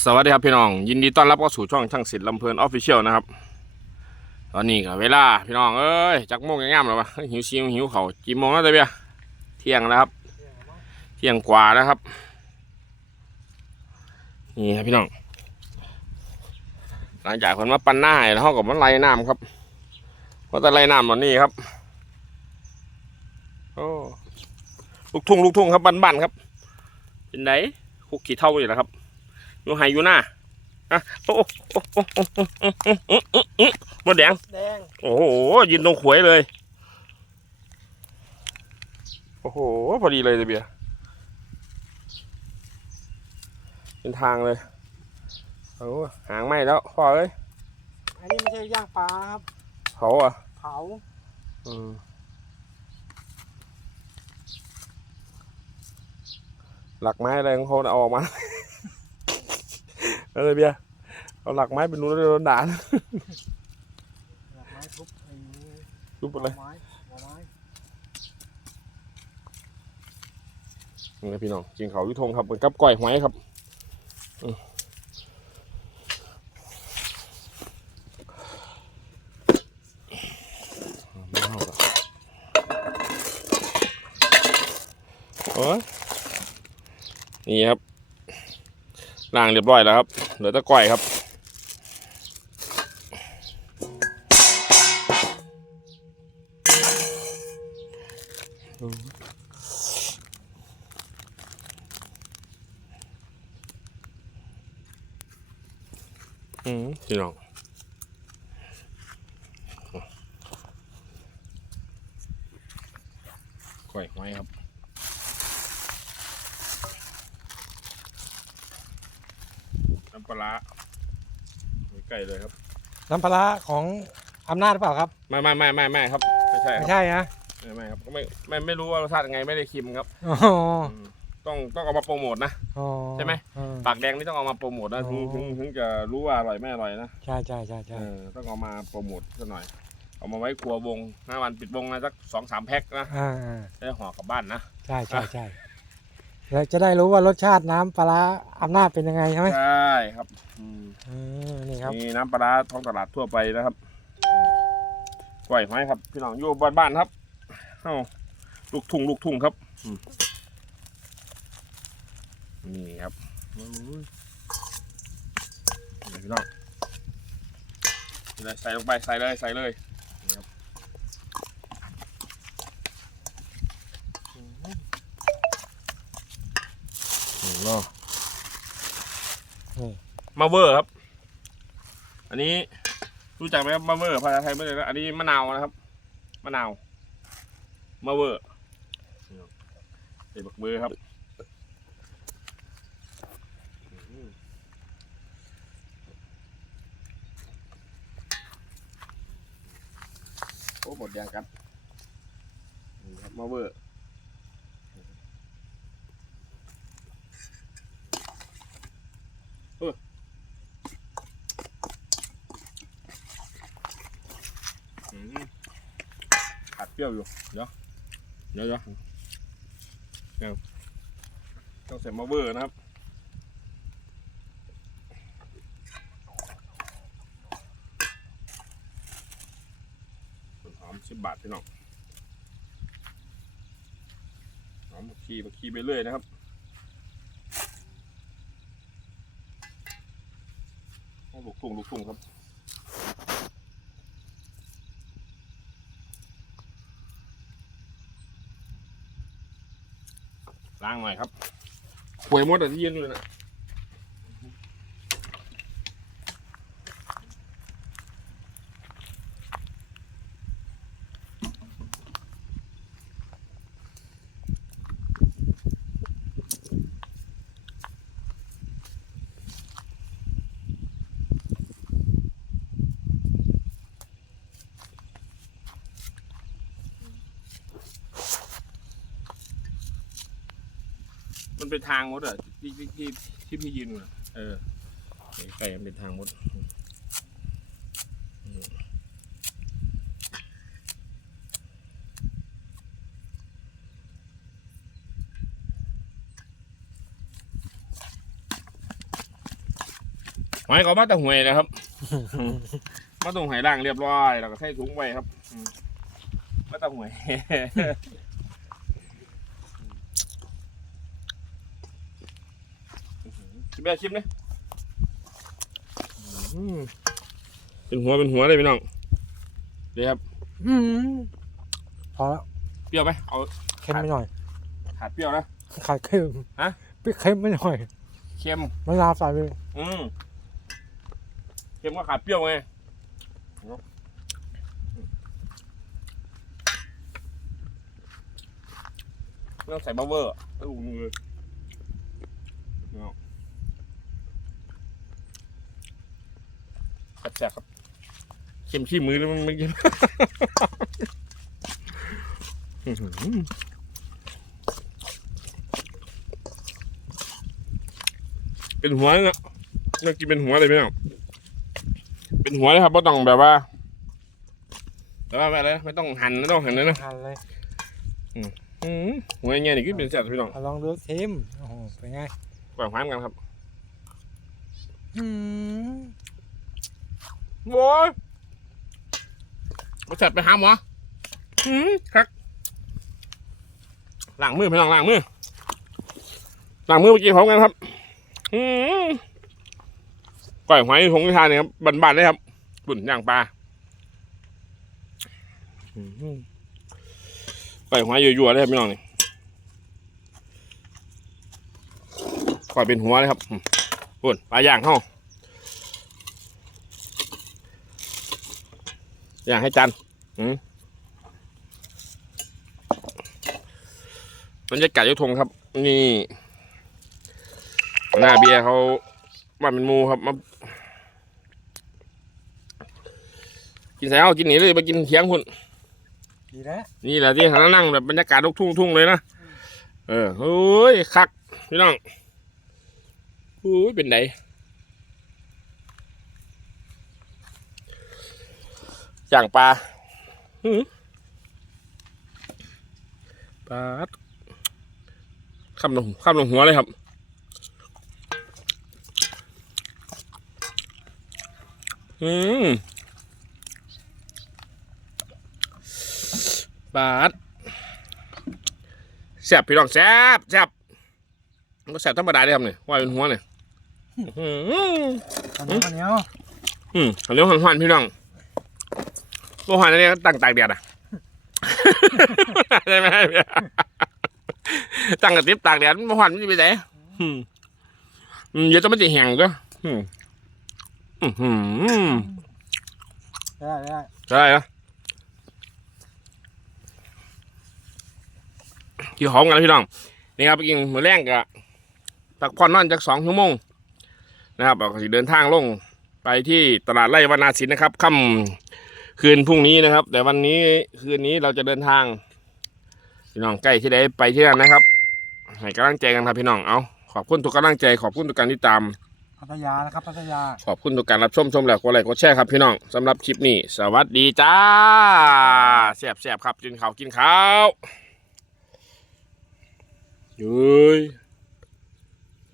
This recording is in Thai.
สวัสดีครับพี่น้อง ยินดีต้อนรับเข้าสู่ช่องช่างศิลป์ลำเพลินออฟฟิเชียลนะครับ ตอนนี้ก็เวลาพี่น้องเอ้ยจักโมงยังงามหรอวะหิวชิวหิวเขาวกี่โมงแล้วเตะเบียเที่ยงแล้วครับ เที่ยงกว่าแล้วครับ นี่ครับพี่น้อง หลังจากคนมาปั้นหน้าห้แล้วเขากับมันไล่น้ำครับเพราะแต่ไล่น้ำตอนนี้ครับโอ้ลูกทุ่งลูกทุ่งครับบ้านๆครับ เป็นไดคุกขี้เท่าอยู่แล้วครับ อยู่ไห้อยู่หน้าอะโอ้โอ้โอ้แดง แดง โอ้โหยินตรงขวยเลย โอ้โห พอดีเลยเบียเป็นทางเลยโอ้หางไหมแล้วพอเลยอันนี้ไม่ใช่ย่างปลาครับ เผาอะ เผา อืมหลักไม้อะไรของเขาเอาออกมา เออเบียร์เอาหลักไม้เป็นนู้นแล้วโดนด่าหลักไม้ทุบไอ้นี่รูปอะไรไม้หัวไม้นี่พี่น้องกินเขาวอยุทงครับเหมือนกับก้อยหอยครับอืมไม่เอาหรอกโอ้ยนี่ครับ ล้างเรียบร้อยแล้วครับ เหลือต่ก้อยครับ อืมพี่น้องก้อยหอยครับ น้ำป ลาร้าไก่เลยครับ น้ำปลาร้าของอำนาจหรือเปล่าครับ ไม่ไม่ไม่ไม่ไม่ครับ ไม่ใช่คไม่รับใช่นะไม่ไม่ครับก็ไม่ไม่ไม่รู้ว่ารสชาติยังไงไม่ได้ชิมครับอ๋อมต้องต้องเอามาโปรโมทนะ อ๋อใช่ไหม เออ ปากแดงนี่ต้องเอามาโปรโมทนะถึงอ๋อถึงถึงจะรู้ว่าอร่อยไม่อร่อยนะ ใช่ใช่ใช่ใช่เออต้องเอามาโปรโมทสักหน่อย เอามาไว้ครัววงห้าวันปิดวงนะสักสองสามแพ็คนะอ่าอ่าจะได้ห่อกลับบ้านนะ ใช่ใช่ใช่ แล้วจะได้รู้ว่ารสชาติน้ำปลาร้าอำนาจเป็นยังไงใช่ไหมใช่ครับอืมอืมนี่ครับ มีน้ำปลาร้าท้องตลาดทั่วไปนะครับกล้วยไม้ครับ พี่น้องอยู่บ้านๆครับเอ้าลูกทุ่งลูกทุ่งครับอืมนี่ครับอุ้ยนี่พี่น้องนี่เลยใส่ลงไปใส่เลยใส่เลยนี่ครับอืมนี่ เนาะนี่มาเวอร์ครับ อันนี้รู้จักไหมครับมาเวอร์ภาษาไทยไม่เลยนะอันนี้มะนาวนะครับมะนาวมาเวอร์เด็บักเบอร์ครับโอ้หมดยางครับนี่ครับมาเวอร์อืมขาดเป รี้ยวอยู่ เดี๋ยว เดี๋ยวเดี๋ยวเดี๋ยวต้องใส่มาเวอร์นะครับ หอมสิบบาทพี่น้องหอมบักขี้บักขี้ไปเรื่อยนะครับโอ้ลูกทุ่งลูกทุ่งครับ ล้างหน่อยครับหวยมดอะที่ยืนอยู่นะ มันเป็นทางมดอะที่ที่ที่ที่พี่ยืนอยู่น่ะเออไก่มันเป็นทางมดอืมหอยก็มาแตะหวยนะครับ มาตรงหอยล่างเรียบร้อยแล้วก็ใส่ถุงไว้ครับอืมมาแตะหวย ชิมได้ชิมเลยอืมเป็นหัวเป็นหัวเลยพี่น้องเดี๋ยวครับอืมพอแล้วเปรี้ยวไหมเอาเค็มไปหน่อยขาดเปรี้ยวนะขาดเค็มฮะพริกเค็มไปหน่อยเค็มมะนาวใส่ไปอืมเค็มก็ขาดเปรี้ยวไงไม่ต้องใส่บัฟเวอร์อะใส่ถุงมือเลยเอาแซ่บๆครับเค็มขี้มือแล้วมันไม่กินอื้อหือเป็นหัวเนี่ยเมื่อกี้เป็นหัวเลยพี่น้องเป็นหัวเลยครับไม่ต้องแบบว่าแบบว่าอะไรนะไม่ต้องหั่นไม่ต้องหั่นเลยนะหั่นเลยอืมหัวอย่างเงี้ยนี่ก็เป็นแซ่บพี่น้องเอาลองดูชิมโอ้โหเป็นไงกว่างความกันครับ อืม โว้ยมาจัดไปหาหมออืมครับล้างมือพี่น้องล้างมือล้างมือเมื่อกี้พร้อมกันครับ อืมก่อยหอยผงกระทานเนี่ยครับบานๆเลยครับบุ่นย่างปลาอืมก่อยหอยยั่วๆเลยครับพี่น้องนี่ก่อยเป็นหัวเลยครับอืมบุ่นปลาย่างเข้า อย่างให้จันอืมบรรยากาศยกทงครับ นี่ หน้าเบียร์เขาว่าเป็นหมูครับมากินใส่เอากินหนีเลยไปกินเคียงคุณดีแล้วนี่แหละที่เขานั่งแบบบรรยากาศลูกทุ่งทุ่งเลยนะเออเฮ้ยคักพี่น้องโอ้ยเป็นไงย่างปลาอื้อปลาดข้ามลงข้ามลงหัวเลยครับอืมปลาดแซ่บพี่น้องแซ่บแซ่บมันก็แซ่บธรรมดาเลยครับเนี่ยว่าเป็นหัวเนี่ยอื้อหือตอนนี้ตอนนี้อืมอันนี้หันหันพี่น้อง ตัวหันอันนี้ตั้งตากแดดอะใช่ไหมตั้งกระติบตากแดดมันบ่หันมันจะไปไหนอืมอืมเดี๋ยวจะมันจะแห้งก็อืมอือหือได้ได้ได้เหรอที่หอมกันแล้วพี่น้องนี่ครับไปกินมื้อแรงกับพักผ่อนนอนจากสองชั่วโมงนะครับเราก็สิเดินทางลงไปที่ตลาดไร่วนาสินนะครับค่ำ คืนพรุ่งนี้นะครับ แต่วันนี้คืนนี้เราจะเดินทางพี่น้องใกล้ที่ใดไปที่นั่นนะครับให้กำลังใจกันครับพี่น้องเอาขอบคุณทุกกำลังใจขอบคุณทุกการติดตามพัทยานะครับพัทยาขอบคุณทุกการรับชมชมแล้วกดไลค์กดแชร์ครับพี่น้องสำหรับคลิปนี้ สวัสดีจ้าแซ่บๆครับกินข้าวกินข้าวเย้ย